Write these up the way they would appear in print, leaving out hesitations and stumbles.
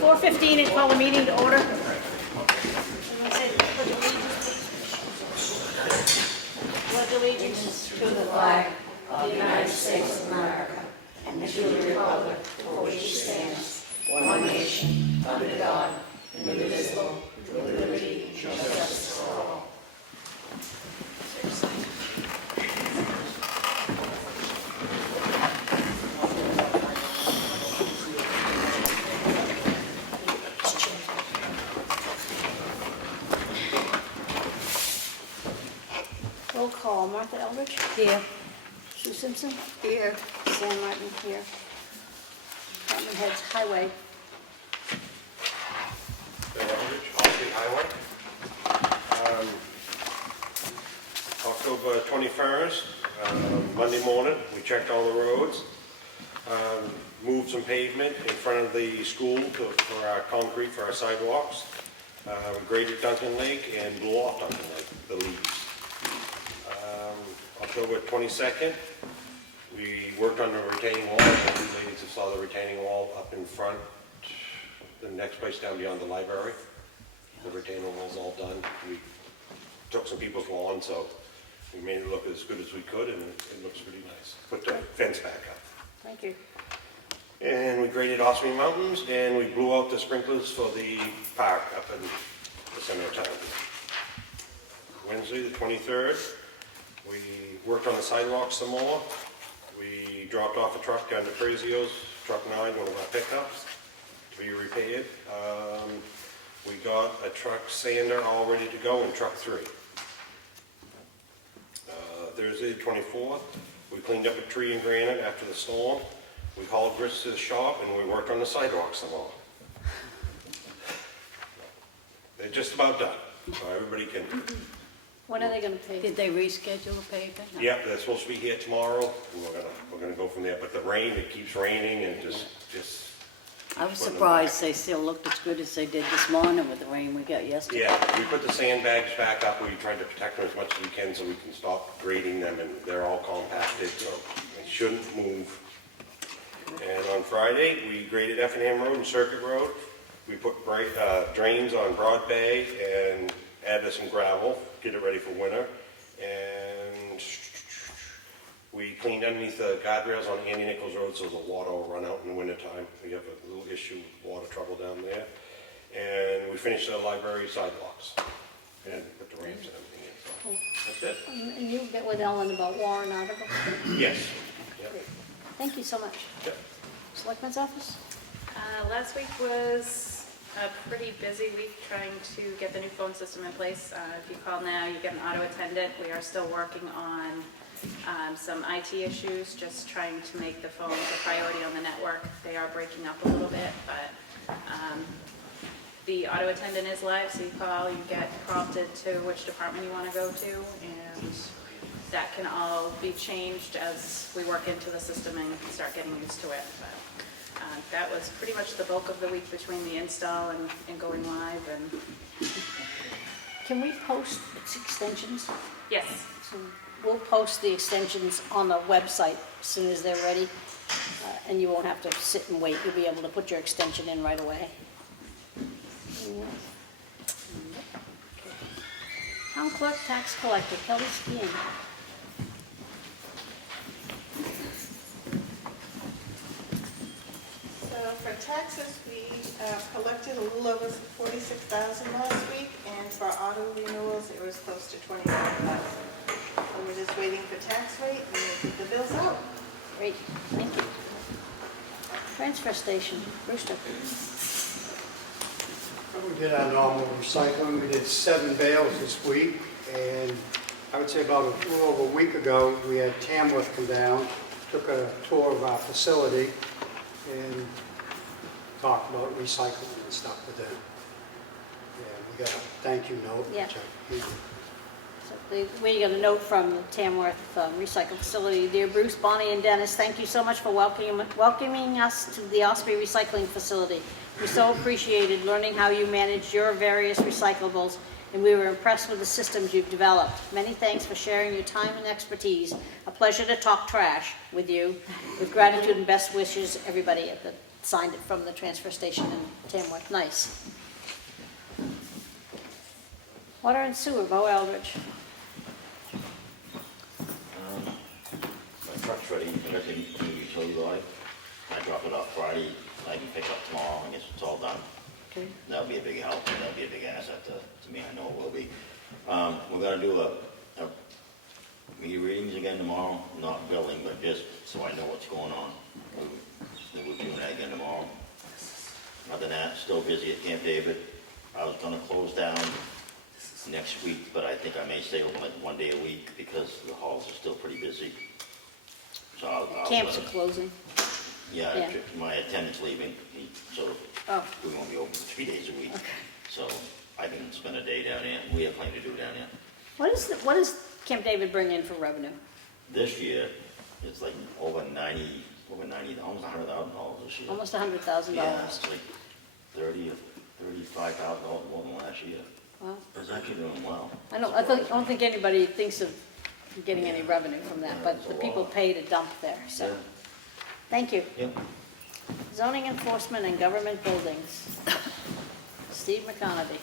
4:15 and call the meeting to order. Everyone say the pledge of allegiance, please. Pledge allegiance to the flag of the United States of America and to the republic for which it stands, one nation, under God, indivisible, with liberty and justice for all. Roll call. Martha Eldridge? Here. Sue Simpson? Here. Sam Martin? Here. Department heads. Highway. Ossipee Highway. October 21st, Monday morning, we checked all the roads, moved some pavement in front of the school for our concrete for our sidewalks, graded Duncan Lake and blew off Duncan Lake, the leaves. October 22nd, we worked on the retaining wall. The ladies that saw the retaining wall up in front, the next place down beyond the library. The retaining wall's all done. We took some people's lawn, so we made it look as good as we could, and it looks pretty nice. Put the fence back up. Thank you. And we graded Ossipee Mountains, and we blew out the sprinklers for the park up in the center of town. Wednesday, the 23rd, we worked on the sidewalks some more. We dropped off a truck down to Prezio's, truck 9, one of our pickups, to be repaired. We got a truck sander all ready to go in truck 3. Thursday, the 24th, we cleaned up a tree in Granite after the storm. We hauled grits to the shop and we worked on the sidewalks some more. They're just about done, so everybody can. When are they going to pay? Did they reschedule the paving? Yep, they're supposed to be here tomorrow. We're gonna go from there. But the rain, it keeps raining and just. I was surprised they still looked as good as they did this morning with the rain we got yesterday. Yeah, we put the sandbags back up. We tried to protect them as much as we can so we can stop grading them, and they're all compacted, so they shouldn't move. And on Friday, we graded Effingham Road and Circuit Road. We put drains on Broad Bay and added some gravel, get it ready for winter. And we cleaned underneath the guardrails on Andy Nichols Road so the water will run out in the wintertime. We have a little issue with water trouble down there. And we finished the library sidewalks and put the ramps and everything in. So that's it. And you get with Ellen about warrant articles? Yes. Yep. Great. Thank you so much. Yep. Selectmen's office? Last week was a pretty busy week trying to get the new phone system in place. If you call now, you get an auto attendant. We are still working on some IT issues, just trying to make the phones a priority on the network. They are breaking up a little bit, but the auto attendant is live, so you call, you get prompted to which department you want to go to, and that can all be changed as we work into the system and start getting used to it. But that was pretty much the bulk of the week between the install and going live. And Can we post extensions? yes, So we'll post the extensions on the website as soon as they're ready, and you won't have to sit and wait. You'll be able to put your extension in right away. Town clerk, tax collector, Kelly Skeen. So for taxes, we collected a little over 46,000 last week, and for auto renewals, it was close to 25,000. So we're just waiting for tax rate, and we'll get the bills out. Great, thank you. Transfer station, Brewster. We did our normal recycling. We did 7 bales this week, and I would say about a little over a week ago, we had Tamworth come down, took a tour of our facility, and talked about recycling and stuff with them. And we got a thank you note, Yeah. which I So we got a note from the Tamworth Recycle Facility. Dear Bruce, Bonnie, and Dennis, thank you so much for welcoming us to the Ossipee Recycling Facility. We so appreciated learning how you manage your various recyclables, and we were impressed with the systems you've developed. Many thanks for sharing your time and expertise. A pleasure to talk trash with you. With gratitude and best wishes, everybody at the signed it from the transfer station in Tamworth. Nice. Water and sewer, Bo Eldridge. My truck's ready, I got the new utility rod. I drop it off Friday, I can pick it up tomorrow, I guess it's all done. Okay. That'll be a big help, that'll be a big asset to me, I know it will be. We're gonna do a meter readings again tomorrow, not billing, but just so I know what's going on. We're doing that again tomorrow. Other than that, still busy at Camp David. I was gonna close down next week, but I think I may stay open like 1 day a week because the halls are still pretty busy. So I'll Camps are closing. Yeah, Yeah. my attendant's leaving, so Oh, we won't be open 3 days a week. okay. So I can spend a day down there. We have plenty to do down there. What does Camp David bring in for revenue? This year, it's like over 90, almost $100,000 this year. Almost $100,000. Yeah, it's like 30 or $35,000 more than last year. Wow. It's actually doing well. I don't think anybody thinks of getting any revenue from that, but the people pay to dump there, so. Yeah. Thank you. Yep. Zoning enforcement and government buildings. Steve McConaty.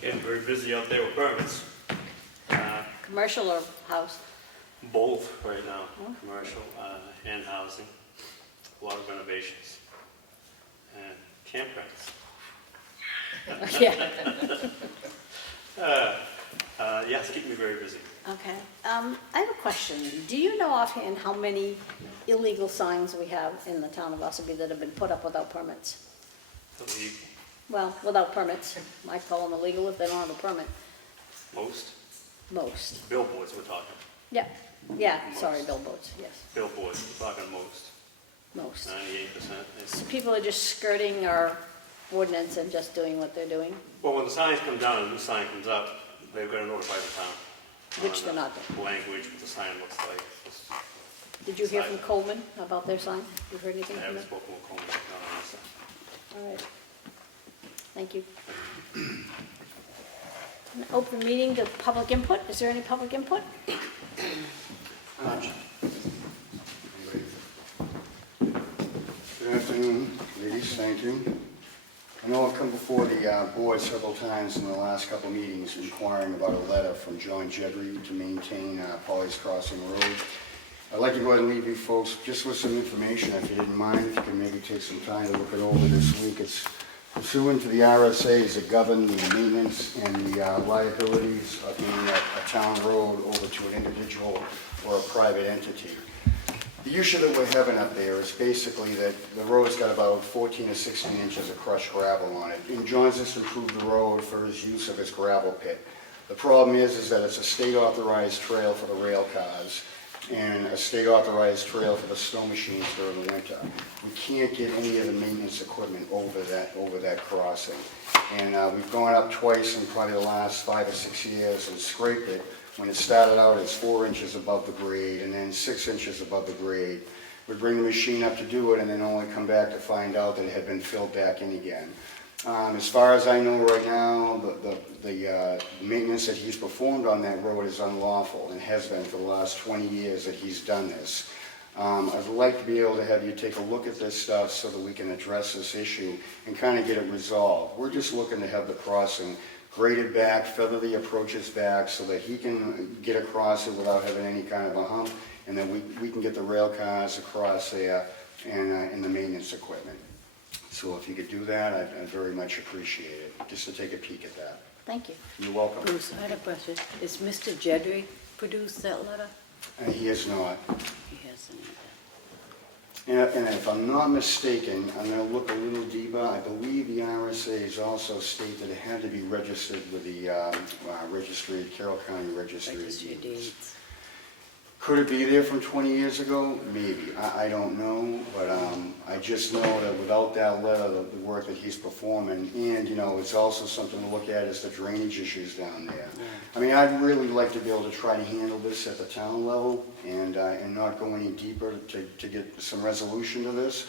Getting very busy out there with permits. Commercial or house? Both right now, commercial and housing, a lot of renovations, and campgrounds. Yeah. Yeah, it's keeping me very busy. Okay. I have a question. Do you know offhand how many illegal signs we have in the town of Ossipee that have been put up without permits? Illegal, Well, without permits. I call them illegal if they don't have a permit. most Most. billboards we're talking, Yeah. Yeah, sorry, billboards, yes. billboards, we're talking most, Most. 98%. So people are just skirting our ordinance and just doing what they're doing, Well, when the signs come down, a new sign comes up, they've got to notify the town. which on they're the not doing. Language, what the sign looks like. Did you hear from Coleman about their sign? You heard I anything from haven't them? spoken with Coleman on this. All right. Thank you. An open meeting to public input. Is there any public input? Good afternoon, ladies, thank you. I know I've come before the board several times in the last couple of meetings inquiring about a letter from John Jedry to maintain Polly's Crossing Road. I'd like to go ahead and leave you folks just with some information, if you didn't mind, if you can maybe take some time to look it over this week. It's pursuant to the RSAs that govern the maintenance and the liabilities of being a town road over to an individual or a private entity. The issue that we're having up there is basically that the road's got about 14 or 16 inches of crushed gravel on it. And John's just improved the road for his use of his gravel pit. The problem is that it's a state-authorized trail for the rail cars and a state-authorized trail for the snow machines during the winter. We can't get any of the maintenance equipment over that crossing. And we've gone up twice in probably the last 5 or 6 years and scraped it. When it started out as 4 inches above the grade and then 6 inches above the grade. We'd bring the machine up to do it and then only come back to find out that it had been filled back in again. As far as I know right now, the maintenance that he's performed on that road is unlawful and has been for the last 20 years that he's done this. I'd like to be able to have you take a look at this stuff so that we can address this issue and kind of get it resolved. We're just looking to have the crossing graded back, feather the approaches back so that he can get across it without having any kind of a hump, and then we can get the rail cars across there and the maintenance equipment. So if you could do that, I'd very much appreciate it, just to take a peek at that. Thank you. You're welcome. Bruce, I had a question. Is Mr. Jedry produced that letter? He is not. He hasn't either. And if I'm not mistaken, I'm going to look a little deeper. I believe the RSA's also state that it had to be registered with the registry, Carroll County Registry of Registry of Deeds. Deeds. Could it be there from 20 years ago? Maybe. I don't know, but I just know that without that letter, the work that he's performing, and, you know, it's also something to look at is the drainage issues down there. I mean, I'd really like to be able to try to handle this at the town level and not go any deeper to get some resolution to this.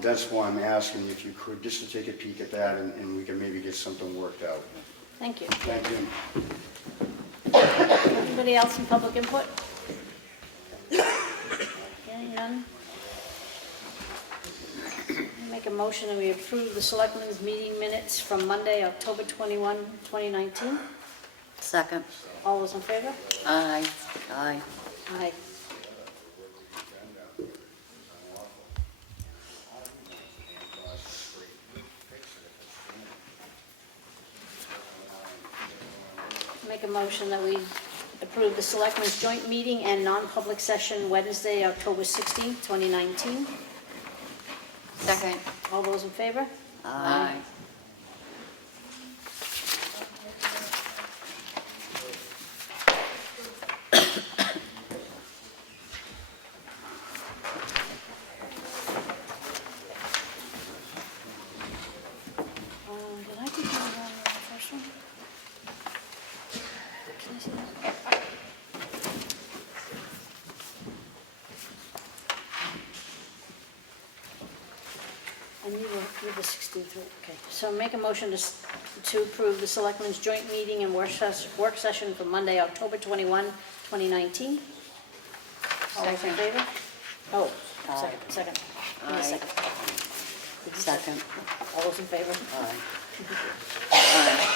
That's why I'm asking if you could, just to take a peek at that and we can maybe get something worked out. Thank you. Thank you. Anybody else in public input? Okay, none. Make a motion that we approve the Selectmen's meeting minutes from Monday, October 21, 2019. Second. All those in favor? Aye. Aye. Aye. Make a motion that we approve the Selectmen's joint meeting and non-public session Wednesday, October 16, 2019. Second. All those in favor? Aye. Did I do that on the first one? Can I see that? And you're the 16th, okay. So make a motion to approve the Selectmen's joint meeting and work session for Monday, October 21, 2019. All those in Second. favor? Oh, Aye. second. Give me a Aye. second. Did you say- Second. All those in favor? Aye. Aye.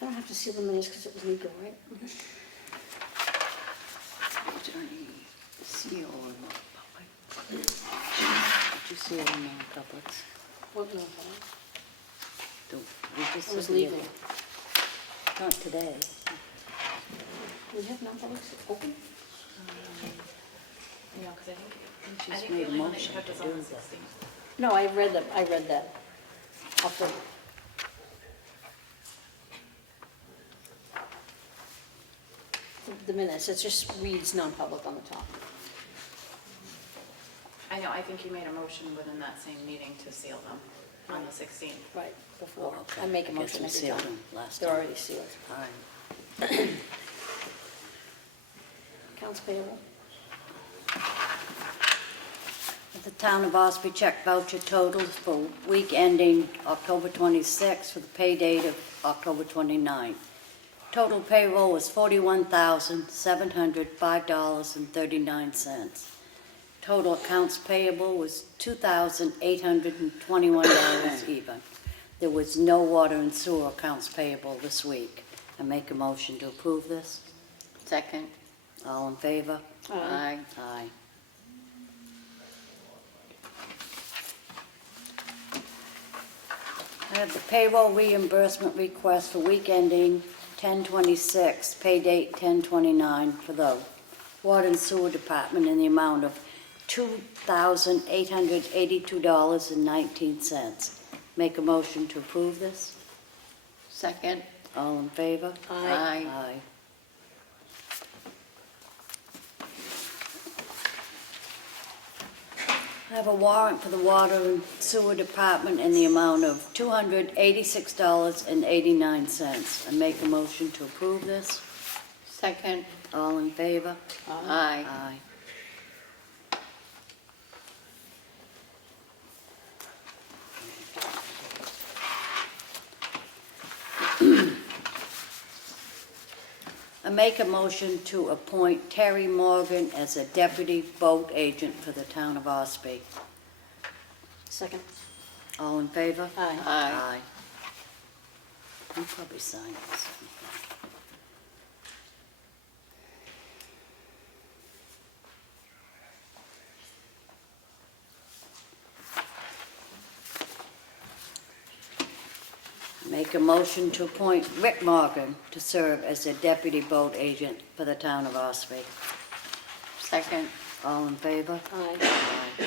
I don't have to seal the minutes because it was legal, right? Attorney, seal or non-public? Did you seal or non-publics? What, no, We just it was said legal. Not today. Do we have non-publics open? No, because I Just think made the a only one that you motion have to is on the do that. 16th. No, I read that. Off the minutes, it just reads non-public on the top. I know, I think you made a motion within that same meeting to seal them on the 16th. Right, before. Oh, okay. I make a I guess motion we every sealed time. them last They're time. already sealed. Aye. Accounts payable. The Town of Ossipee check voucher totals for week ending October 26th for the pay date of October 29th. Total payroll was $41,705.39. Total accounts payable was $2,821 even. There was no water and sewer accounts payable this week. I make a motion to approve this. Second. All in favor? Aye. Aye. I have the payroll reimbursement request for week ending 10/26, pay date 10/29 for the Water and Sewer Department in the amount of $2,882.19. Make a motion to approve this. Second. All in favor? Aye. Aye. I have a warrant for the Water and Sewer Department in the amount of $286.89. I make a motion to approve this. Second. All in favor? Aye. Aye. I make a motion to appoint Terry Morgan as a deputy boat agent for the town of Ossipee. Second. All in favor? Aye. Aye. You probably sign this. Make a motion to appoint Rick Morgan to serve as a deputy boat agent for the town of Ossipee. Second. All in favor? Aye. Aye.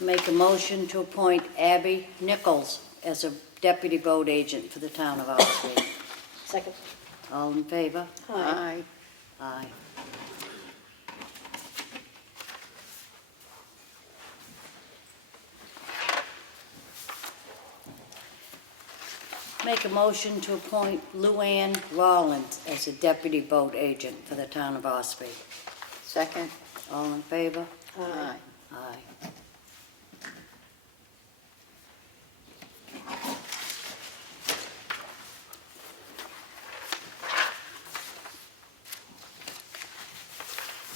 Make a motion to appoint Abby Nichols as a deputy boat agent for the town of Ossipee. Second. All in favor? Aye. Aye. Make a motion to appoint Luann Rollins as a deputy boat agent for the town of Ossipee. Second. All in favor? Aye. Aye.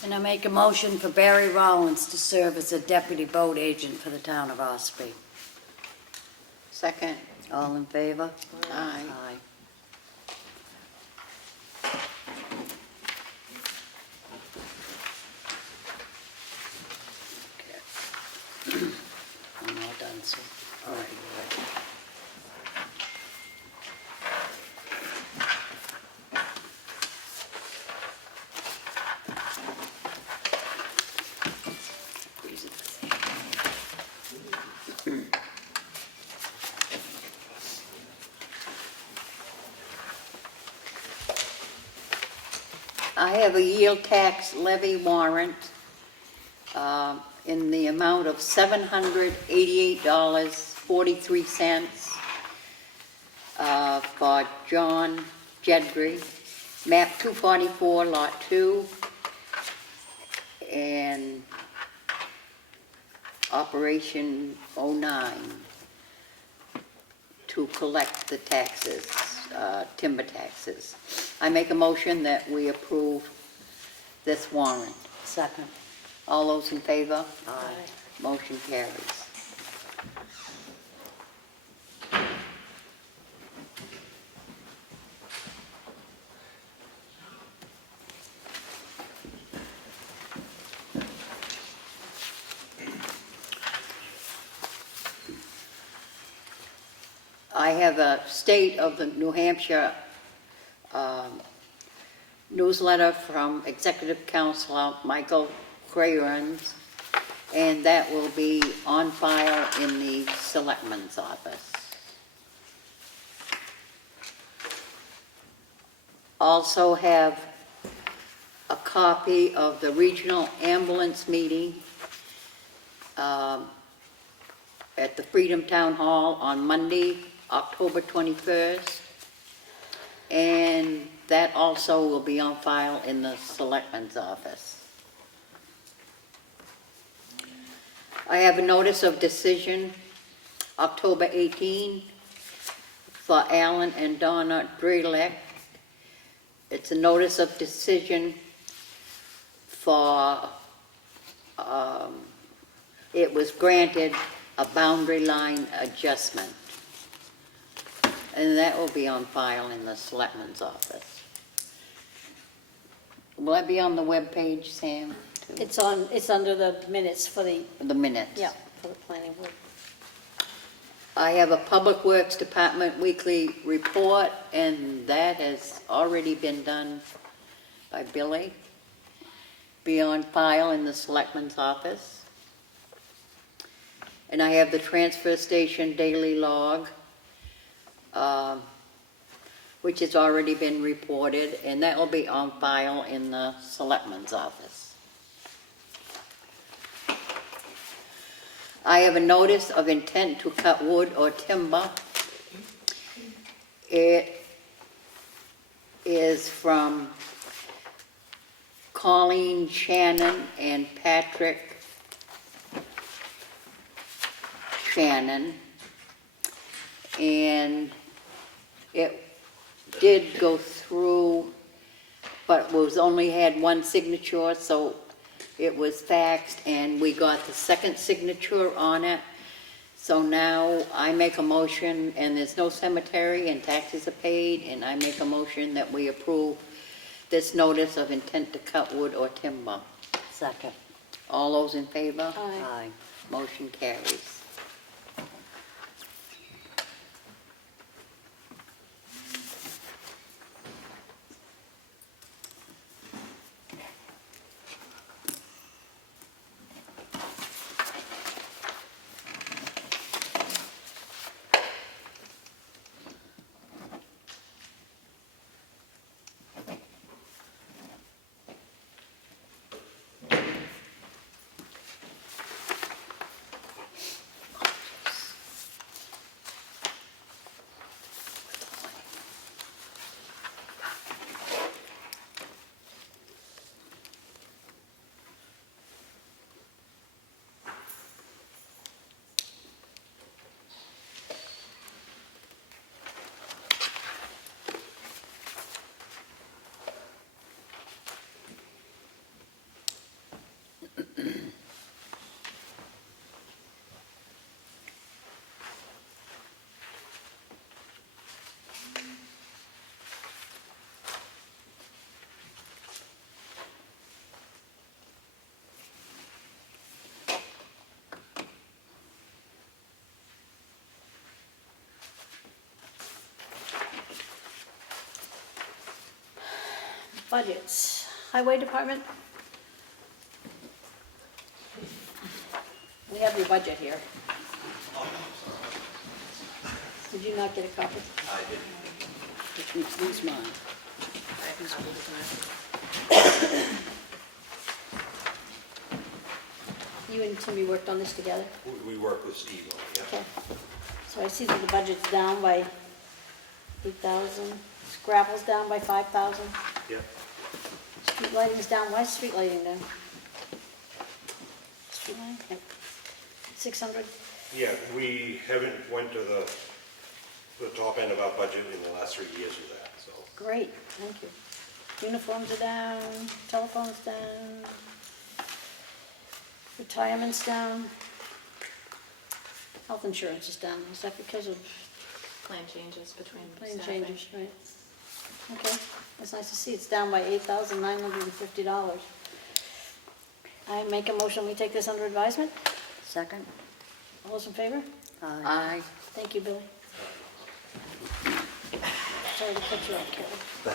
And I make a motion for Barry Rollins to serve as a deputy boat agent for the town of Ossipee. Second. All in favor? Aye. Aye. Okay. I'm all done, Sue. All right. I have a yield tax levy warrant in the amount of $788.43 for John Jedry, map 244, lot 2, and Operation 09 to collect the taxes, timber taxes. I make a motion that we approve this warrant. Second. All those in favor? Aye. Motion carries. I have a state of the New Hampshire newsletter from Executive Counselor Michael Crayons, and that will be on file in the Selectmen's office. Also have a copy of the regional ambulance meeting at the Freedom Town Hall on Monday, October 21st. And that also will be on file in the Selectmen's office. I have a notice of decision, October 18, for Alan and Donna Drelek. It's a notice of decision for, it was granted a boundary line adjustment. And that will be on file in the Selectmen's office. Will that be on the webpage, Sam? too? It's under the minutes for the, The minutes? yeah, for the planning board. I have a Public Works Department weekly report, and that has already been done by Billy. Be on file in the Selectmen's office. And I have the transfer station daily log, which has already been reported, and that will be on file in the Selectmen's office. I have a notice of intent to cut wood or timber. It is from Colleen Shannon and Patrick Shannon. And it did go through, but was only had one signature, so it was faxed, and we got the second signature on it. So now I make a motion, and there's no cemetery, and taxes are paid, and I make a motion that we approve this notice of intent to cut wood or timber. Second. All those in favor? Aye. Aye. Motion carries. Budgets. Highway Department? We have your budget here. Did you not get a copy? Who's mine? You and Timmy worked on this together? We work with Steve on it, yeah. Okay. So I see that the budget's down by 8,000. Scrabble's down by 5,000. Yep. Street lighting's down. Why is street lighting down? Street lighting, yep. 600. Yeah, we haven't went to the top end of our budget in the last 3 years with that, so. Great, thank you. Uniforms are down, telephone's down, retirement's down, health insurance is down. Is that because of Plan changes between plane staffing. changes, right? Okay, that's nice to see. It's down by $8,950. I make a motion, we take this under advisement. Second? All those in favor? Aye. Thank you, Billy. Sorry to cut you off, Carol. The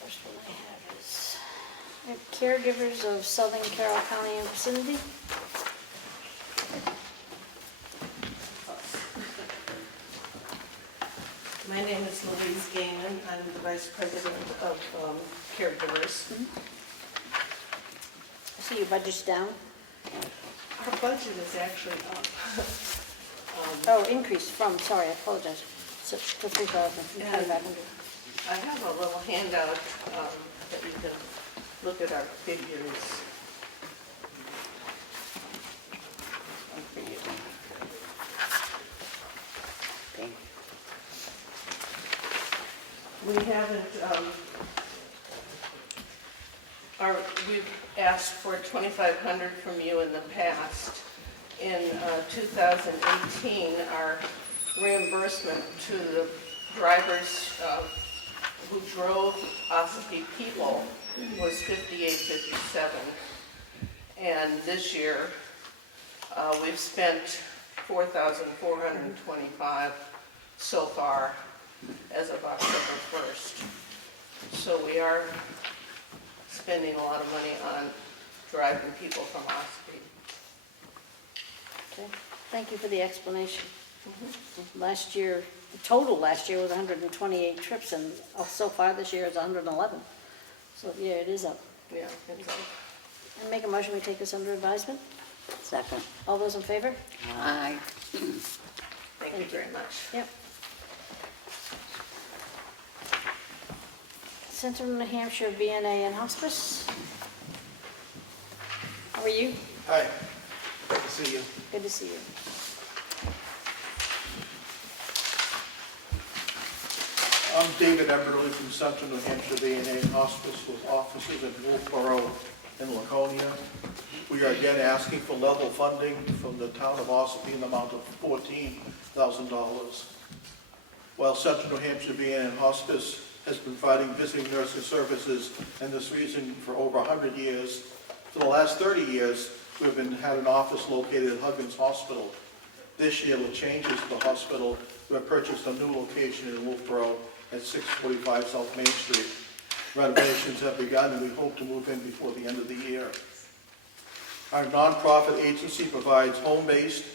first one I have is caregivers of Southern Carroll County and vicinity. My name is Louise Gaiman. I'm the Vice President of Caregivers. I see your budget's down. Our budget is actually up. Oh, increase from, sorry, I apologize. To 3,000, from 2,500. I have a little handout that you can look at our figures. One for you. Okay. We haven't, we've asked for 2,500 from you in the past. In 2018, our reimbursement to the drivers who drove Ossipee people was $58.57. And this year, we've spent $4,425 so far as of October 1st. So we are spending a lot of money on driving people from Ossipee. Okay, thank you for the explanation. Last year, the total last year was 128 trips, and so far this year is 111. So, yeah, it is up. Yeah, it's up. I make a motion, we take this under advisement. Second? All those in favor? Aye. Thank you very much. Yep. Central New Hampshire VNA and Hospice. How are you? Hi, good to see you. Good to see you. I'm David Eberly from Central New Hampshire VNA Hospice with offices in Wolfboro and Laconia. We are again asking for level funding from the town of Ossipee in the amount of $14,000. While Central New Hampshire VNA Hospice has been providing visiting nursing services in this region for over 100 years, for the last 30 years, we've had an office located at Huggins Hospital. This year, with changes to the hospital, we have purchased a new location in Wolfboro at 645 South Main Street. Renovations have begun, and we hope to move in before the end of the year. Our nonprofit agency provides home-based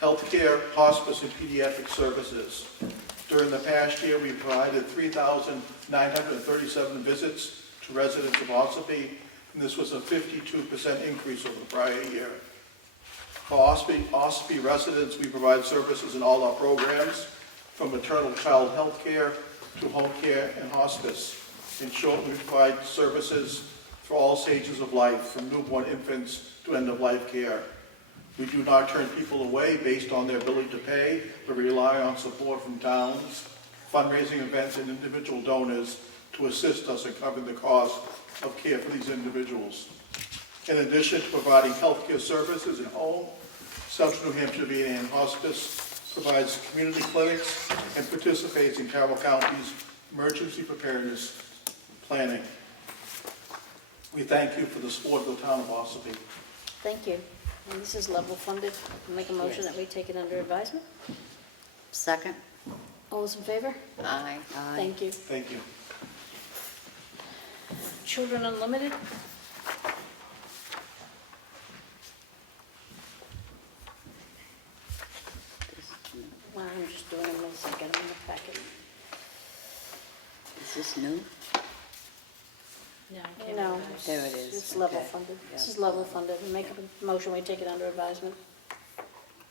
healthcare, hospice, and pediatric services. During the past year, we provided 3,937 visits to residents of Ossipee, and this was a 52% increase over the prior year. For Ossipee residents, we provide services in all our programs, from maternal child health care to home care and hospice. In short, we provide services for all stages of life, from newborn infants to end-of-life care. We do not turn people away based on their ability to pay, but rely on support from towns, fundraising events, and individual donors to assist us in covering the cost of care for these individuals. In addition to providing healthcare services at home, Central New Hampshire VNA and Hospice provides community clinics and participates in Carroll County's emergency preparedness planning. We thank you for the support of the town of Ossipee. Thank you. And this is level funded. I'll make a motion that we take it under advisement. Second? All those in favor? Aye. Thank you. Thank you. Children Unlimited? Well, I'm just doing them as I get them in the packet. Is this new? No. There it is. It's level Okay. funded. This Yeah. is level funded. We make a motion, we take it under advisement.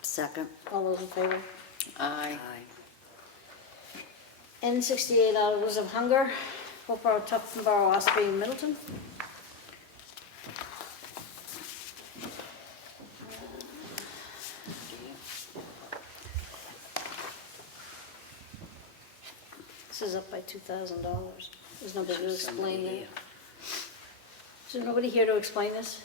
Second? All those in favor? Aye. N68 Hours of Hunger, Hopewell, Tuftonboro, Ossipee, and Middleton. This is up by $2,000. There's nobody to explain it. Is there nobody here to explain this?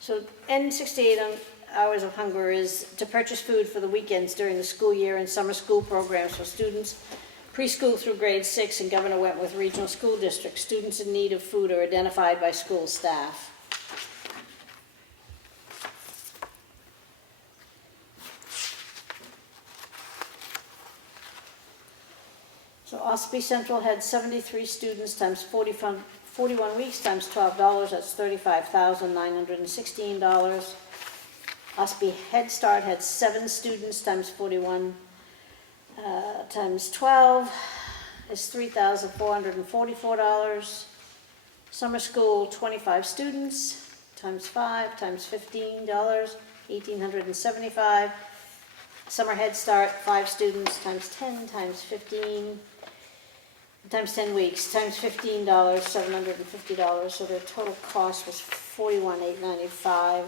So N68 Hours of Hunger is to purchase food for the weekends during the school year and summer school programs for students preschool through grade 6 in Governor Wentworth Regional School District. Students in need of food are identified by school staff. So Ossipee Central had 73 students times 41 weeks times $12, that's $35,916. Ossipee Head Start had 7 students times 41 times 12 is $3,444. Summer School, 25 students times 5 times $15, $1,875. Summer Head Start, 5 students times 10 times 15 times 10 weeks times $15, $750. So their total cost was $41,895.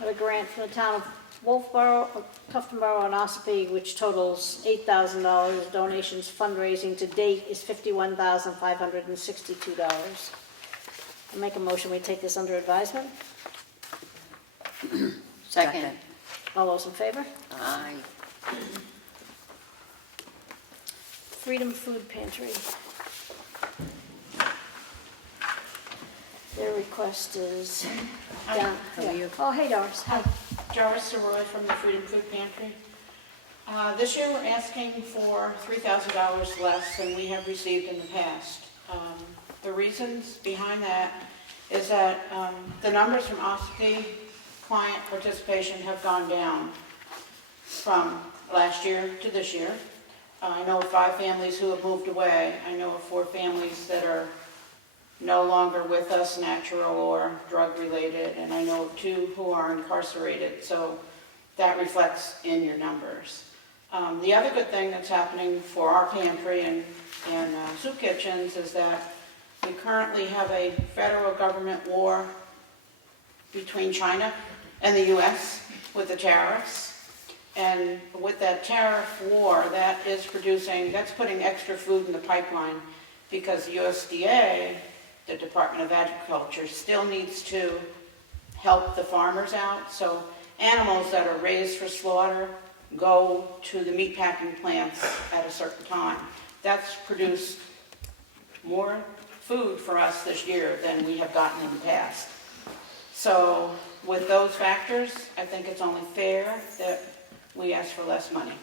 Have a grant from the town of Wolfboro, Tuftonboro, and Ossipee, which totals $8,000. Donations fundraising to date is $51,562. I'll make a motion, we take this under advisement. Second? All those in favor? Aye. Freedom Food Pantry. Their request is down. How are you? Oh, hey Doris. Hi. Doris Soroy from the Freedom Food Pantry. This year we're asking for $3,000 less than we have received in the past. The reasons behind that is that the numbers from Ossipee client participation have gone down from last year to this year. I know of 5 families who have moved away. I know of 4 families that are no longer with us, natural or drug-related, and I know of 2 who are incarcerated, so that reflects in your numbers. The other good thing that's happening for our pantry and soup kitchens is that we currently have a federal government war between China and the U.S. with the tariffs. And with that tariff war, that's putting extra food in the pipeline because the USDA, the Department of Agriculture, still needs to help the farmers out. So animals that are raised for slaughter go to the meatpacking plants at a certain time. That's produced more food for us this year than we have gotten in the past. So with those factors, I think it's only fair that we ask for less money.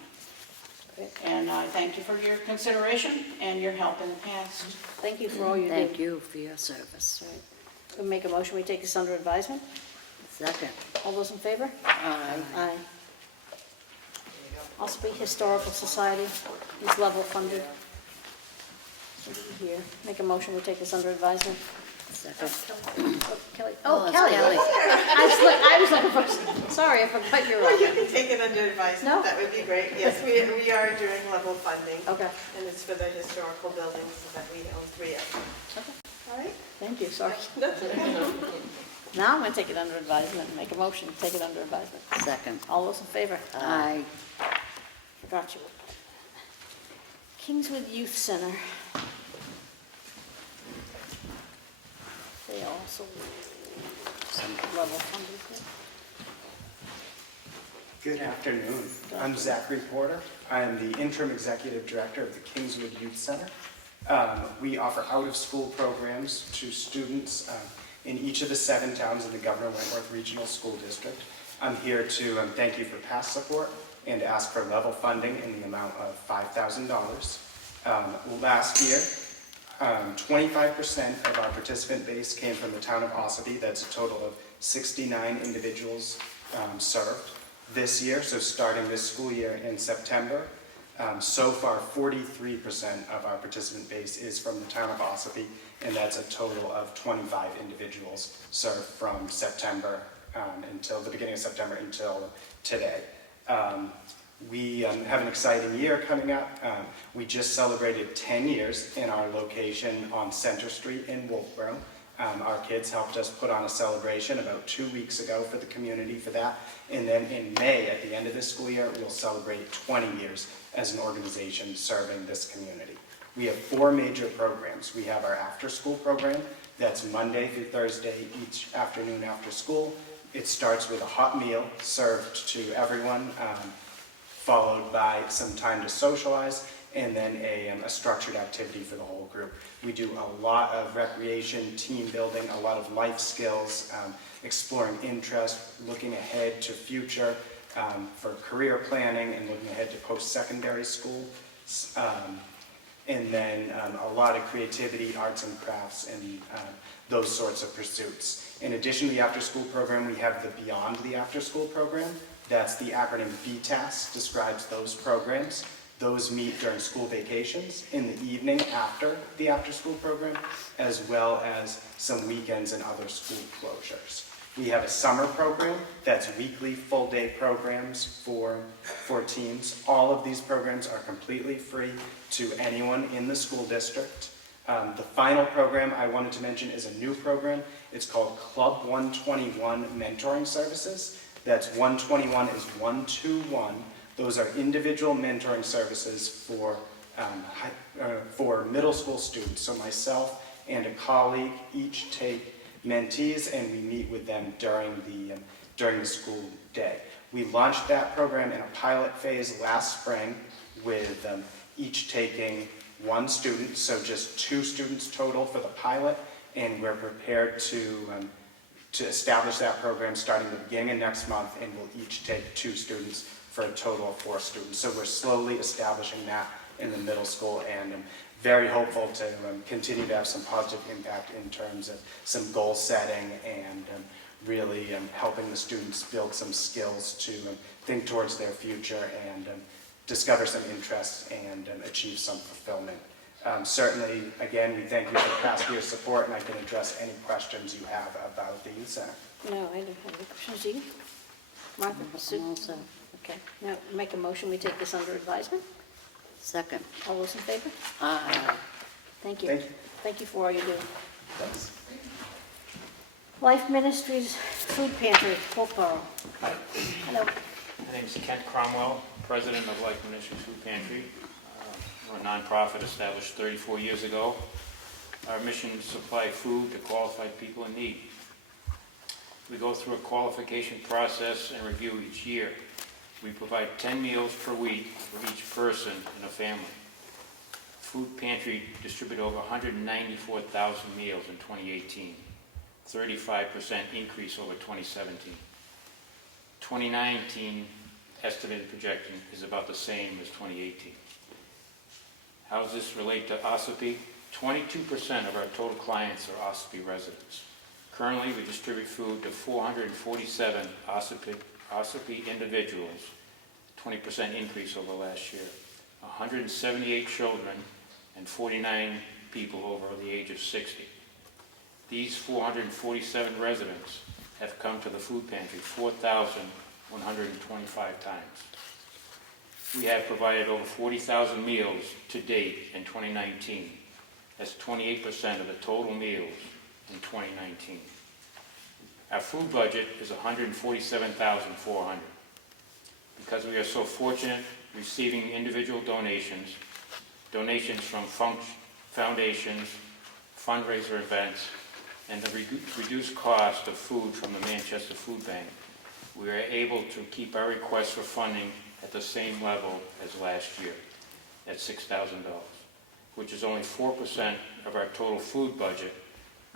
And I thank you for your consideration and your help in the past. Thank you for all you do. Thank you for your service. We'll make a motion, we take this under advisement. Second? All those in favor? Aye. Aye. Ossipee Historical Society is level funded. Here, make a motion, we take this under advisement. Second? Oh, Kelly. Oh, Oh, it's Kelly. Kelly. I was looking for, sorry, I forgot you're Well, you on. can take it under advisement, No. that would be great. Yes, we are doing level funding. Okay, And it's for the historical buildings that we own 3 of them. All right? thank you, sorry. That's okay. Now I'm gonna take it under advisement, and make a motion, to take it under advisement. Second? All those in favor? Aye. Forgot you. Kingswood Youth Center. They also some level funded. Good afternoon. I'm Zachary Porter. I am the interim executive director of the Kingswood Youth Center. We offer out-of-school programs to students in each of the 7 towns in the Governor Wentworth Regional School District. I'm here to thank you for past support and ask for level funding in the amount of $5,000. Last year, 25% of our participant base came from the town of Ossipee. That's a total of 69 individuals served this year. So starting this school year in September, so far 43% of our participant base is from the town of Ossipee, and that's a total of 25 individuals served from September until the beginning of September until today. We have an exciting year coming up. We just celebrated 10 years in our location on Center Street in Wolfboro. Our kids helped us put on a celebration about 2 weeks ago for the community for that. And then in May, at the end of this school year, we'll celebrate 20 years as an organization serving this community. We have 4 major programs. We have our after-school program. That's Monday through Thursday, each afternoon after school. It starts with a hot meal served to everyone, followed by some time to socialize, and then a structured activity for the whole group. We do a lot of recreation, team building, a lot of life skills, exploring interest, looking ahead to future for career planning and looking ahead to post-secondary school. And then a lot of creativity, arts and crafts, and those sorts of pursuits. In addition to the after-school program, we have the Beyond the After-School program. That's the acronym BTAS, describes those programs. Those meet during school vacations, in the evening after the after-school program, as well as some weekends and other school closures. We have a summer program that's weekly full-day programs for teens. All of these programs are completely free to anyone in the school district. The final program I wanted to mention is a new program. It's called Club 121 Mentoring Services. That's 121 is 121. Those are individual mentoring services for middle school students. So myself and a colleague each take mentees, and we meet with them during the school day. We launched that program in a pilot phase last spring with each taking 1 student, so just 2 students total for the pilot, and we're prepared to establish that program starting the beginning of next month, and we'll each take 2 students for a total of 4 students. So we're slowly establishing that in the middle school, and I'm very hopeful to continue to have some positive impact in terms of some goal setting and really helping the students build some skills to think towards their future and discover some interests and achieve some fulfillment. Certainly, again, we thank you for past year's support, and I can address any questions you have about these. No, I don't have any questions. You? Martha? Sue? I'm all set. Okay, now make a motion, we take this under advisement. Second. All those in favor? Aye. Thank you. Thank you. Thank you for all you do. Thanks. Life Ministries Food Pantry, Wolfboro. Hello. My name is Kent Cromwell, president of Life Ministries Food Pantry. We're a nonprofit established 34 years ago. Our mission is to supply food to qualified people in need. We go through a qualification process and review each year. We provide 10 meals per week for each person in a family. Food Pantry distributed over 194,000 meals in 2018, 35% increase over 2017. 2019 estimated projection is about the same as 2018. How does this relate to Ossipee? 22% of our total clients are Ossipee residents. Currently, we distribute food to 447 Ossipee individuals, 20% increase over last year. 178 children and 49 people over the age of 60. These 447 residents have come to the food pantry 4,125 times. We have provided over 40,000 meals to date in 2019. That's 28% of the total meals in 2019. Our food budget is $147,400. Because we are so fortunate receiving individual donations from foundations, fundraiser events, and the reduced cost of food from the Manchester Food Bank, we are able to keep our request for funding at the same level as last year, at $6,000. which is only 4% of our total food budget,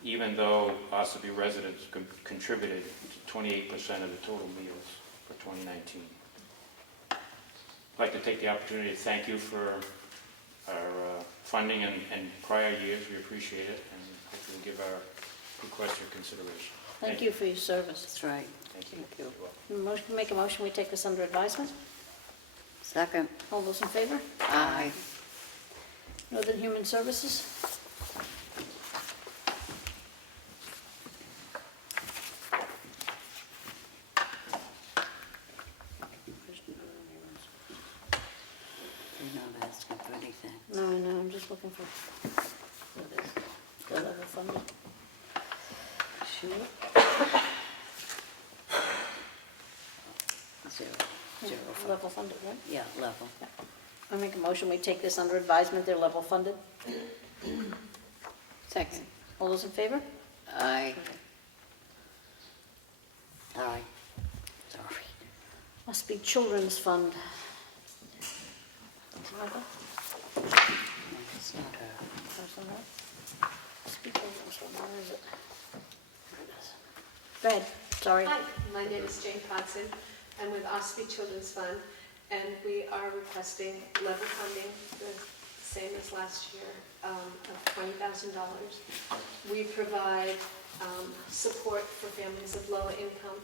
even though Ossipee residents contributed to 28% of the total meals for 2019. I'd like to take the opportunity to thank you for our funding in prior years. We appreciate it, and hopefully give our request your consideration. Thank you for your service. That's right. Thank you. Make a motion, we take this under advisement. Second. All those in favor? Aye. Northern Human Services? You're not asking for anything. No, I'm just looking for, what is it? The level funded. Sure. Zero. Level funded, right? Yeah, level. I make a motion, we take this under advisement, they're level funded. Second. All those in favor? Aye. Aye. Sorry. Must be Children's Fund. Barbara? It's not her. There's one there. Must be Children's Fund, where is it? Here it is. Go ahead, sorry. Hi, my name is Jane Hodson. I'm with Ossipee Children's Fund, and we are requesting level funding, the same as last year, of $20,000. We provide support for families of low income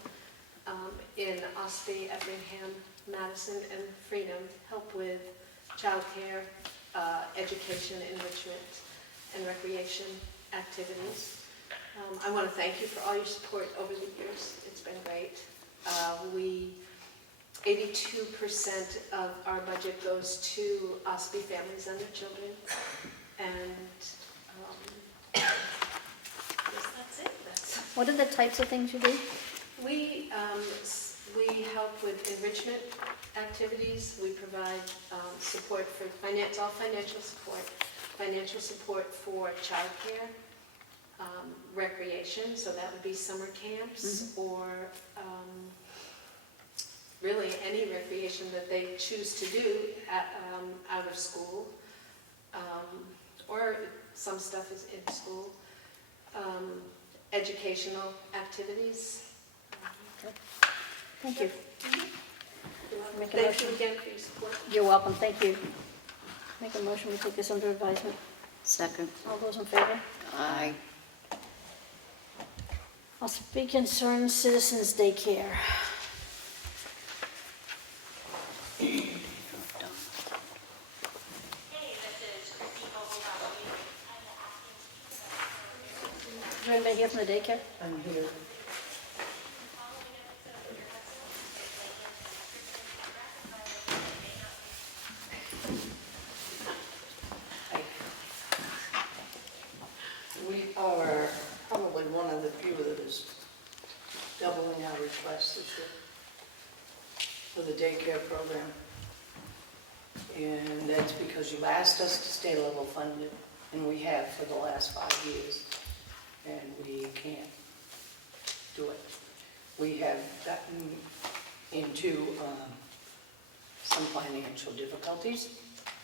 in Ossipee, Effingham, Madison, and Freedom, help with childcare, education, enrichment, and recreation activities. I want to thank you for all your support over the years. It's been great. 82% of our budget goes to Ossipee families and their children, and I guess that's it. What are the types of things you do? We help with enrichment activities. We provide support for financial support for childcare, recreation, so that would be summer camps, or really any recreation that they choose to do out of school, or some stuff is in school. Educational activities. Thank you. Make a Thank motion. you again for your support. You're welcome, thank you. Make a motion, we take this under advisement. Second. All those in favor? Aye. Ossipee Concerned Citizens Daycare. Is there anybody here from the daycare? I'm here. We are probably one of the few that is doubling our requests this year for the daycare program. And that's because you asked us to stay level funded, and we have for the last 5 years, and we can't do it. We have gotten into some financial difficulties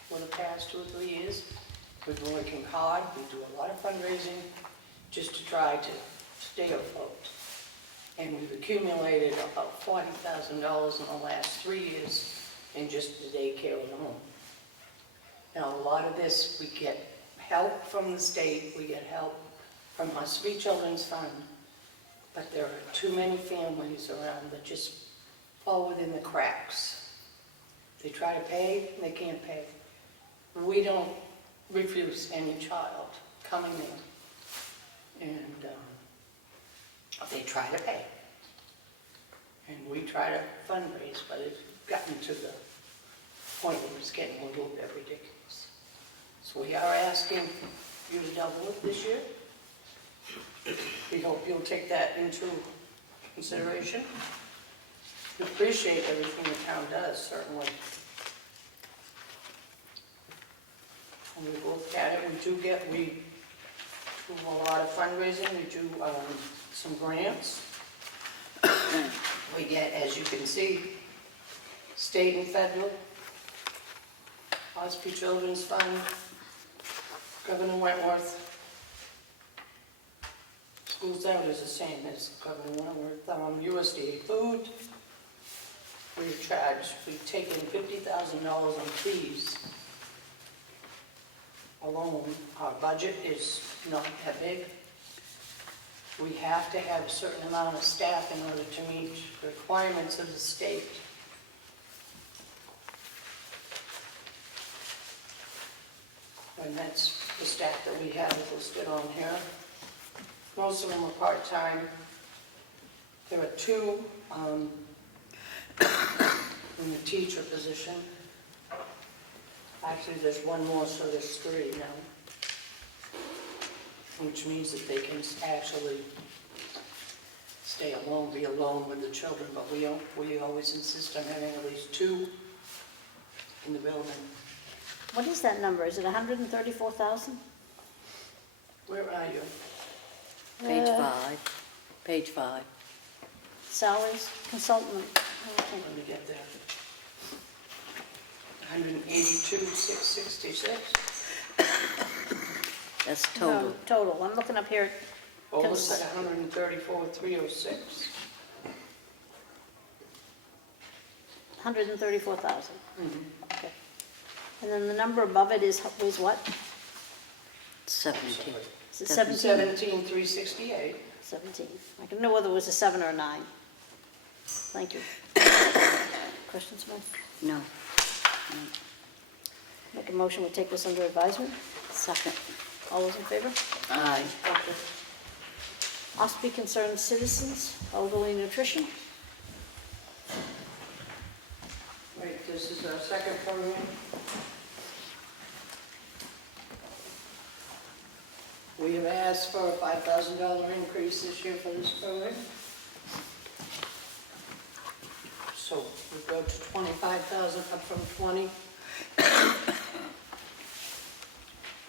for the past 2 or 3 years. We've been working hard, we do a lot of fundraising just to try to stay afloat. And we've accumulated about $40,000 in the last 3 years in just the daycare alone. Now, a lot of this, we get help from the state, we get help from Ossipee Children's Fund, but there are too many families around that just fall within the cracks. They try to pay, they can't pay. We don't refuse any child coming in, and they try to pay. And we try to fundraise, but it's gotten to the point where it's getting a little bit ridiculous. So we are asking you to double it this year. We hope you'll take that into consideration. We appreciate everything the town does, certainly. And we've looked at it, we do a lot of fundraising, we do some grants. We get, as you can see, state and federal, Ossipee Children's Fund, Governor Wentworth. Schools out is the same as Governor Wentworth. USDA food. We've taken $50,000 on fees alone. Our budget is not that big. We have to have a certain amount of staff in order to meet the requirements of the state. And that's the staff that we have listed on here. Most of them are part-time. There are 2 in the teacher position. Actually, there's 1 more, so there's 3 now. Which means that they can actually stay alone, be alone with the children, but we always insist on having at least 2 in the building. What is that number? Is it 134,000? Where are you? Page 5. Page 5. Salaries, consultant. Okay. Let me get there. 182,666. That's total. No, total. I'm looking up here. Oh, it looks like 134,306. 134,000. Okay. And then the number above it is what? 17. Is it 17? 17,368. 17. I didn't know whether it was a 7 or a 9. Thank you. Questions, Smith? No. Make a motion, we take this under advisement. Second. All those in favor? Aye. Okay. Ossipee Concerned Citizens, Elderly Nutrition. Wait, this is our second program. We have asked for a $5,000 increase this year for this program. So we go to 25,000 up from 20.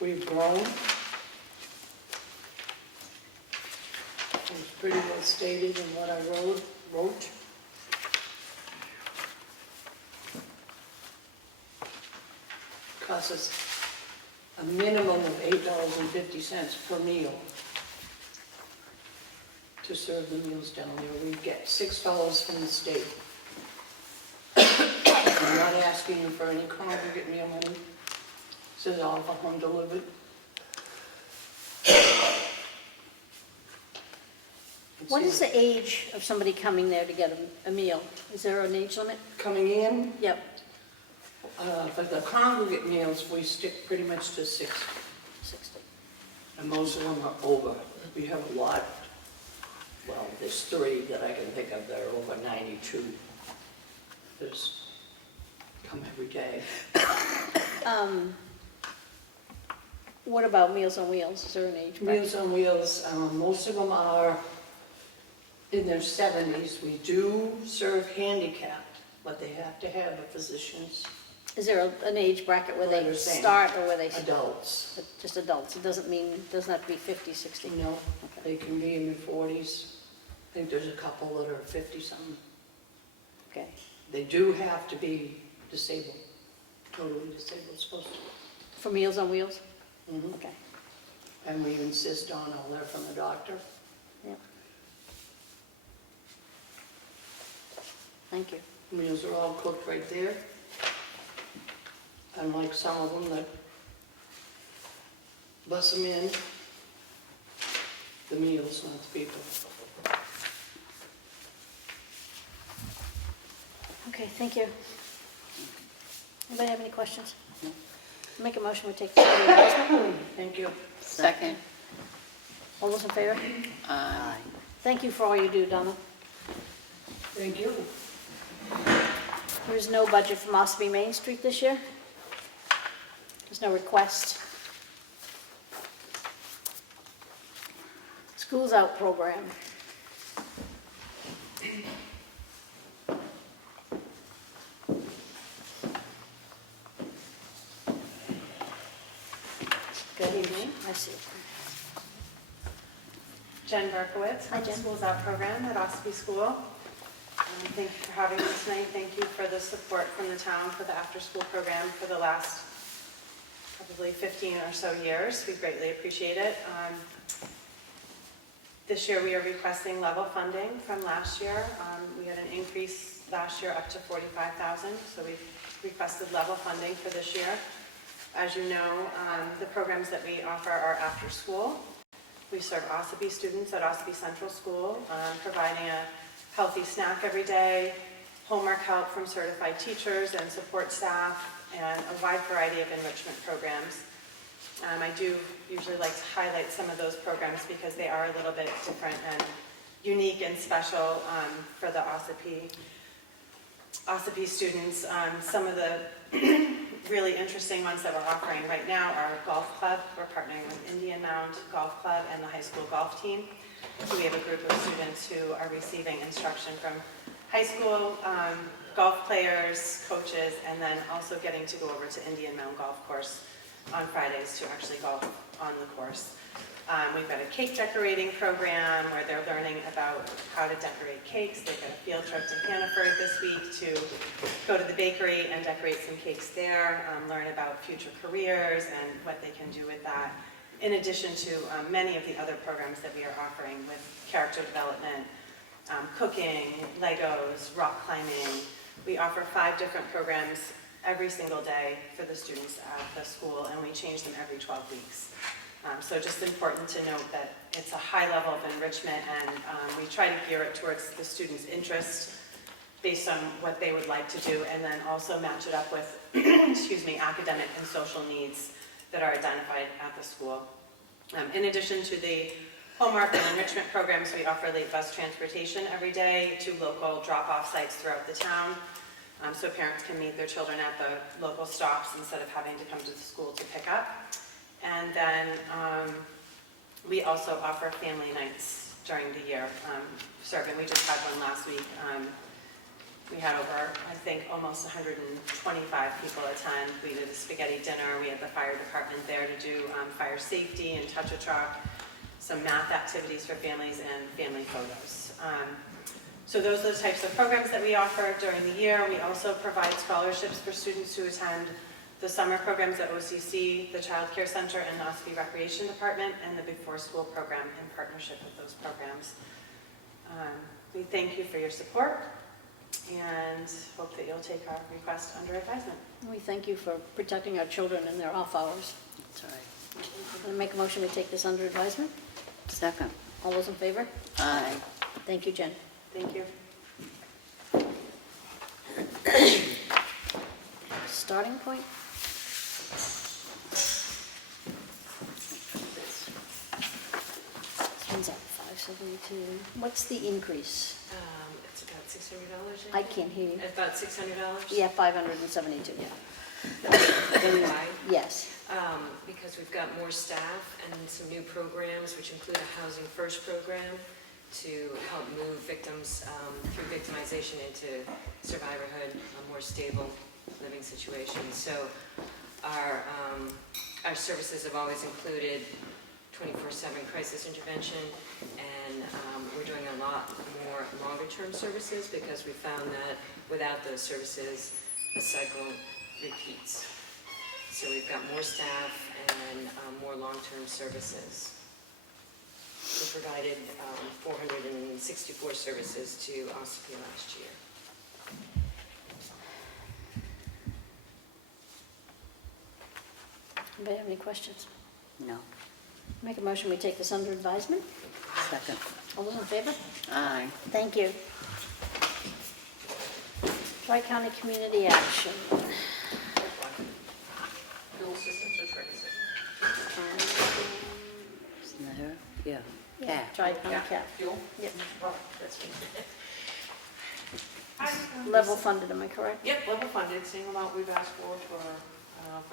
We've grown. It's pretty well stated in what I wrote. Costs us a minimum of $8.50 per meal to serve the meals down there. We get $6 from the state. I'm not asking you for any congregate meal money. This is all for home delivered. What is the age of somebody coming there to get a meal? Is there an age limit? Coming in, Yep. for the congregate meals, we stick pretty much to 60. 60. And most of them are over. We have a lot, well, there's 3 that I can think of that are over 92. There's come every day. What about Meals on Wheels? Is there an age bracket? Meals on Wheels, most of them are in their 70s. We do serve handicapped, but they have to have a physician's. Is there an age bracket where they Understand. start or where they? Adults. Just adults. It doesn't have to be 50, 60. No, Okay. they can be in their 40s. I think there's a couple that are 50-something. Okay. They do have to be disabled, totally disabled, supposed to. For Meals on Wheels? Mhm. Okay. And we insist on a letter from the doctor. Yep. Thank you. Meals are all cooked right there. Unlike some of them that bus them in, the meals, not the people. Okay, thank you. Anybody have any questions? No. Make a motion, we take this under advisement. Thank you. Second. All those in favor? Aye. Thank you for all you do, Donna. Thank you. There is no budget from Ossipee Main Street this year. There's no request. Schools Out program. Good evening. I see. Jen Berkowitz Hi, from the Jen. Schools Out program at Ossipee School. Thank you for having me tonight. Thank you for the support from the town for the after-school program for the last probably 15 or so years. We greatly appreciate it. This year we are requesting level funding from last year. We had an increase last year up to $45,000, so we've requested level funding for this year. As you know, the programs that we offer are after school. We serve Ossipee students at Ossipee Central School, providing a healthy snack every day, homework help from certified teachers and support staff, and a wide variety of enrichment programs. I do usually like to highlight some of those programs because they are a little bit different and unique and special for the Ossipee students. Some of the really interesting ones that we're offering right now are golf club. We're partnering with Indian Mound Golf Club and the high school golf team. So we have a group of students who are receiving instruction from high school golf players, coaches, and then also getting to go over to Indian Mound Golf Course on Fridays to actually golf on the course. We've got a cake decorating program where they're learning about how to decorate cakes. They've got a field trip to Hannaford this week to go to the bakery and decorate some cakes there, learn about future careers and what they can do with that. In addition to many of the other programs that we are offering with character development, cooking, Legos, rock climbing. We offer 5 different programs every single day for the students at the school, and we change them every 12 weeks. So just important to note that it's a high level of enrichment, and we try to gear it towards the students' interest based on what they would like to do, and then also match it up with academic and social needs that are identified at the school. In addition to the homework and enrichment programs, we offer late bus transportation every day to local drop-off sites throughout the town, so parents can meet their children at the local stops instead of having to come to the school to pick up. And then we also offer family nights during the year, serving. We just had one last week. We had over, I think, almost 125 people attend. We did a spaghetti dinner. We had the fire department there to do fire safety and touch a truck, some math activities for families, and family photos. So those are the types of programs that we offer during the year. We also provide scholarships for students who attend the summer programs at OCC, the Child Care Center, and the Ossipee Recreation Department, and the Before School program in partnership with those programs. We thank you for your support and hope that you'll take our request under advisement. We thank you for protecting our children in their off hours. That's all right. I'm going to make a motion we take this under advisement. Second. All those in favor? Aye. Thank you, Jen. Thank you. Starting point? This one's at 572. What's the increase? It's about $600. I can't hear you. About $600? Yeah, 572, yeah. Why? Yes. Because we've got more staff and some new programs, which include a Housing First program to help move victims through victimization into survivorhood, a more stable living situation. So our services have always included 24/7 crisis intervention, and we're doing a lot more longer-term services because we found that without those services, the cycle repeats. So we've got more staff and more long-term services. We provided 464 services to Ossipee last year. Anybody have any questions? No. Make a motion we take this under advisement. Second. All those in favor? Aye. Thank you. Tri-County Community Action. Dual systems or trade systems? Isn't that her? Yeah. Yeah, Cat. Tri-County Cap. Fuel? Yep. Oh, that's me. Level funded, am I correct? Yep, level funded, same amount we've asked for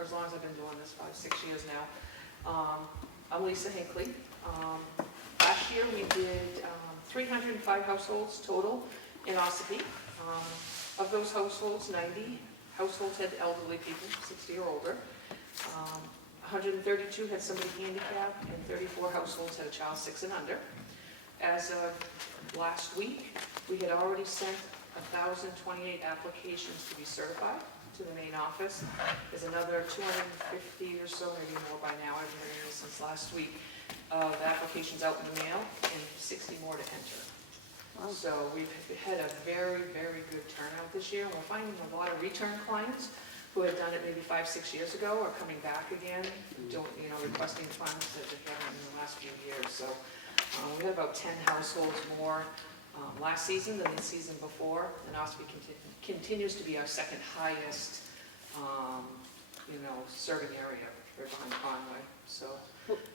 as long as I've been doing this, 6 years now. I'm Lisa Hinckley. Last year we did 305 households total in Ossipee. Of those households, 90 households had elderly people, 60 or older. 132 had somebody handicapped, and 34 households had a child 6 and under. As of last week, we had already sent 1,028 applications to be certified. to the main office. There's another 250 or so, maybe more by now, I've been here since last week, of applications out in the mail and 60 more to enter. Wow. So we've had a very, very good turnout this year. We're finding a lot of return clients who had done it maybe 5-6 years ago are coming back again, doing, requesting funds that they haven't in the last few years. So we had about 10 households more last season than the season before, and Ossipee continues to be our second highest, serving area right behind Conway. So.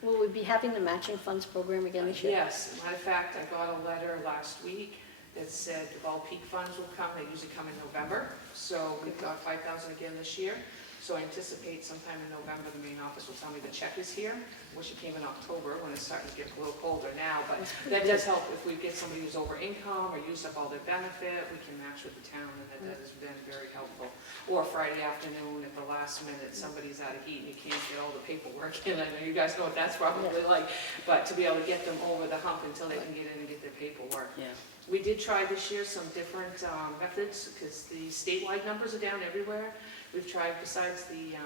Will we be having the matching funds program again this year? Yes, matter of fact, I got a letter last week that said the Ball Peak funds will come. They usually come in November, so we've got 5,000 again this year. So I anticipate sometime in November the main office will tell me the check is here. Wish it came in October when it's starting to get a little colder now, but that does help if we get somebody who's over income or used up all their benefit, we can match with the town, and that has been very helpful. Or Friday afternoon at the last minute, somebody's out of heat and you can't get all the paperwork in. I know you guys know what that's probably like, but to be able to get them over the hump until they can get in and get their paperwork. Yeah. We did try this year some different methods because the statewide numbers are down everywhere. We've tried, besides the,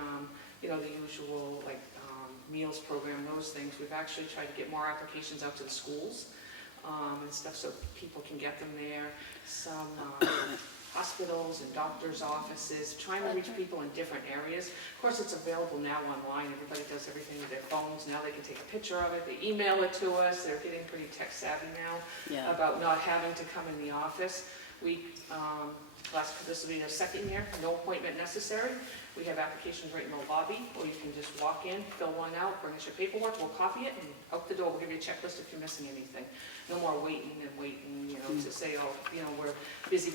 the usual like meals program, those things, we've actually tried to get more applications out to the schools and stuff so people can get them there. Some hospitals and doctors' offices, trying to reach people in different areas. Of course, it's available now online. Everybody does everything with their phones. Now they can take a picture of it. They email it to us. They're getting pretty tech savvy now about not having to come in the office. This will be their second year, no appointment necessary. We have applications right in the lobby, or you can just walk in, fill one out, bring us your paperwork, we'll copy it, and out the door, we'll give you a checklist if you're missing anything. No more waiting and waiting, to say, we're busy.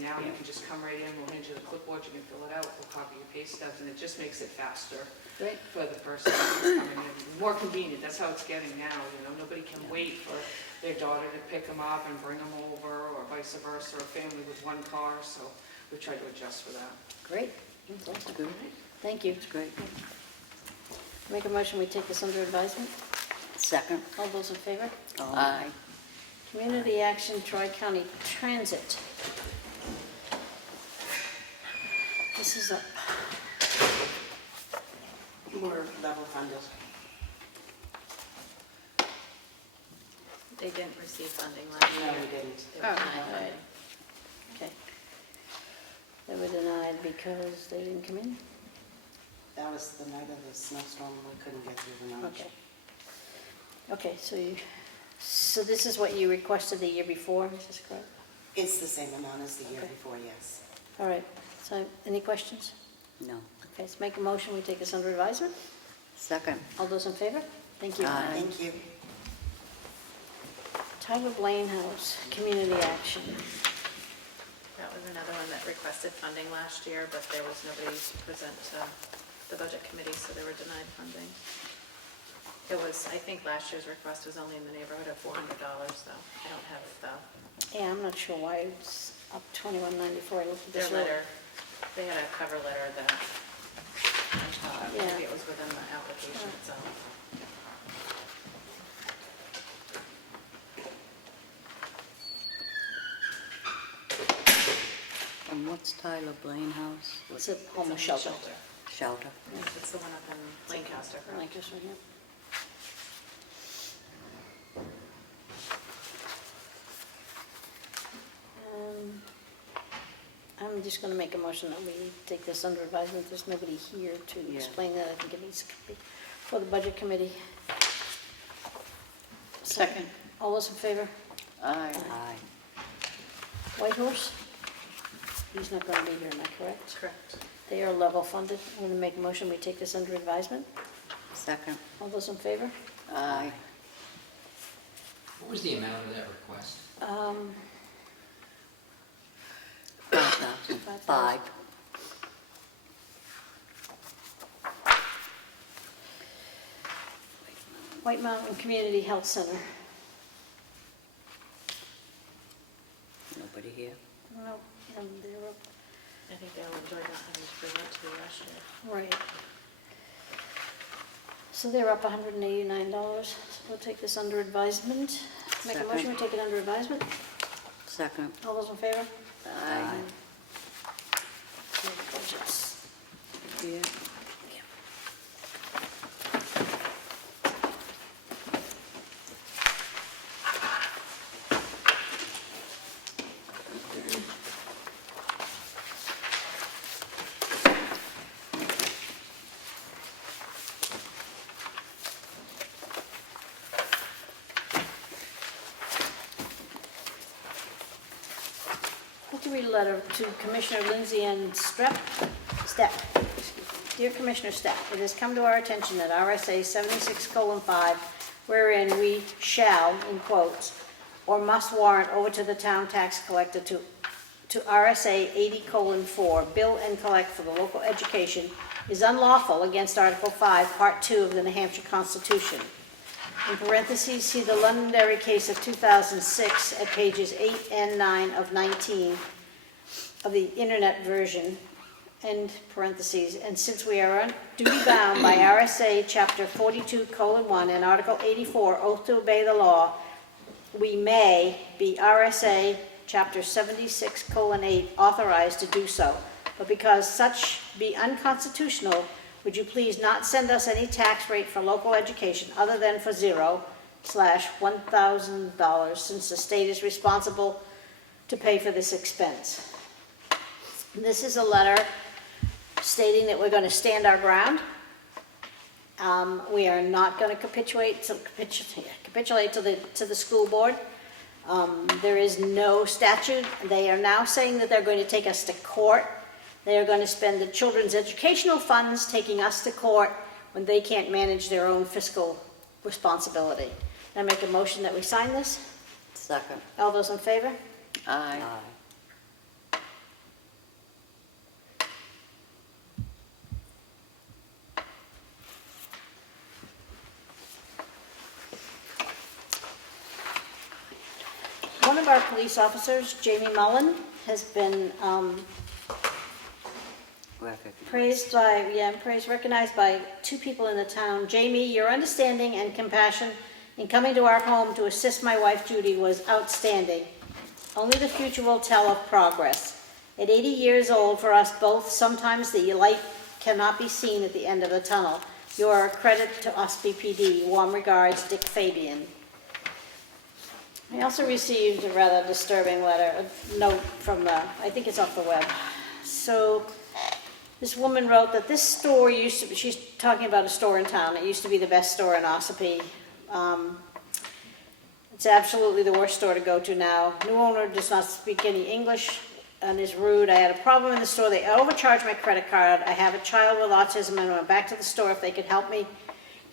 Now you can just come right in, we'll hand you the clipboard, you can fill it out, we'll copy your pay stubs, and it just makes it faster for the person who's coming in. More convenient, that's how it's getting now, nobody can wait for their daughter to pick them up and bring them over, or vice versa, or a family with one car, so we try to adjust for that. Great. That's good. Thank you. It's great. Make a motion, we take this under advisement. Second. All those in favor? Aye. Community Action Tri-County Transit. This is a, More level funded. They didn't receive funding last year. No, we didn't. They were denied funding. okay. They were denied because they didn't come in? That was the night of the snowstorm, we couldn't get through the night. Okay, so this is what you requested the year before, is this correct? It's the same amount as the year before, yes. All right, so any questions? No. Okay, let's make a motion, we take this under advisement. Second. All those in favor? Thank you. Aye. Thank you. Tyler Blaine House, Community Action. That was another one that requested funding last year, but there was nobody present to the budget committee, so they were denied funding. It was, I think last year's request was only in the neighborhood of $400, though. I don't have the... Yeah, I'm not sure why it's up $21.94. I looked at Their this letter, they had a cover letter that, Yeah. maybe it was within the application itself. And what's Tyler Blaine House? It's a homeless shelter. Shelter. It's the one up in Lancaster. correct? Lancaster, yeah. I'm just going to make a motion that we take this under advisement. There's nobody here to explain that. I think it needs to be for the budget committee. Second. All those in favor? Aye. Aye. White Horse? He's not going to be here, am I correct? Correct. They are level funded. I'm going to make a motion, we take this under advisement. Second. All those in favor? Aye. What was the amount of that request? 5,000. 5. White Mountain Community Health Center. Nobody here. No, they're up. I think they all enjoyed not having to present to you last year. Right. So they're up $189. So we'll take this under advisement. Make a motion, we take it under advisement. Second. All those in favor? Aye. Okay, budgets. see it? I'd like to read a letter to Commissioner Lindsay and Stepp. Dear Commissioner Stepp, it has come to our attention that RSA 76:5, wherein we shall, in quotes, or must warrant over to the town tax collector to RSA 80:4, bill and collect for the local education, is unlawful against Article 5, Part 2 of the New Hampshire Constitution. In parentheses, see the Londonderry case of 2006 at pages 8 and 9 of 19 of the internet version, end parentheses. And since we are duty bound by RSA Chapter 42:1 and Article 84, oath to obey the law, we may be RSA Chapter 76:8 authorized to do so. But because such be unconstitutional, would you please not send us any tax rate for local education other than for $0/$1,000, since the state is responsible to pay for this expense. This is a letter stating that we're going to stand our ground. We are not going to capitulate to the school board. There is no statute. They are now saying that they're going to take us to court. They are going to spend the children's educational funds taking us to court when they can't manage their own fiscal responsibility. I make a motion that we sign this. Second. All those in favor? Aye. One of our police officers, Jamie Mullen, has been recognized by two people in the town. Jamie, your understanding and compassion in coming to our home to assist my wife Judy was outstanding. Only the future will tell of progress. At 80 years old for us both, sometimes the light cannot be seen at the end of the tunnel. You are a credit to Ossipee PD. Warm regards, Dick Fabian. I also received a rather disturbing letter, a note from I think it's off the web. So this woman wrote that this store used to be, she's talking about a store in town. It used to be the best store in Ossipee. It's absolutely the worst store to go to now. New owner does not speak any English and is rude. I had a problem in the store. They overcharged my credit card. I have a child with autism and I went back to the store if they could help me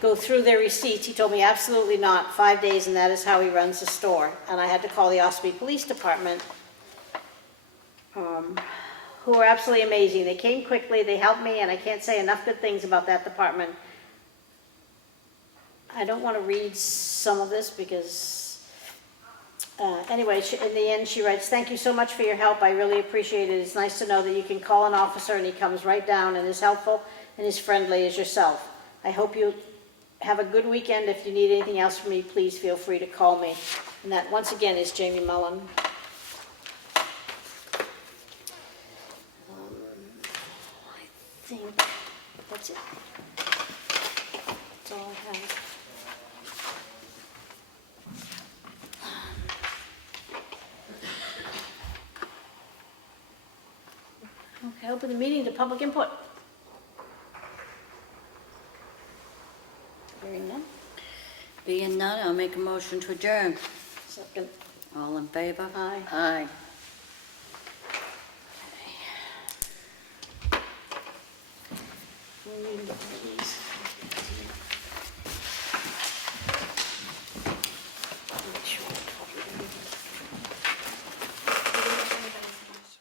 go through their receipts. He told me absolutely not, 5 days, and that is how he runs the store. And I had to call the Ossipee Police Department, who were absolutely amazing. They came quickly, they helped me, and I can't say enough good things about that department. I don't want to read some of this because, anyway, in the end she writes, thank you so much for your help. I really appreciate it. It's nice to know that you can call an officer and he comes right down and is helpful and as friendly as yourself. I hope you have a good weekend. If you need anything else from me, please feel free to call me. And that, once again, is Jamie Mullen. I think that's it. That's all I have. Okay, open the meeting to public input. Hearing none. Being none, I'll make a motion to adjourn. Second. All in favor? Aye. Aye. We need these.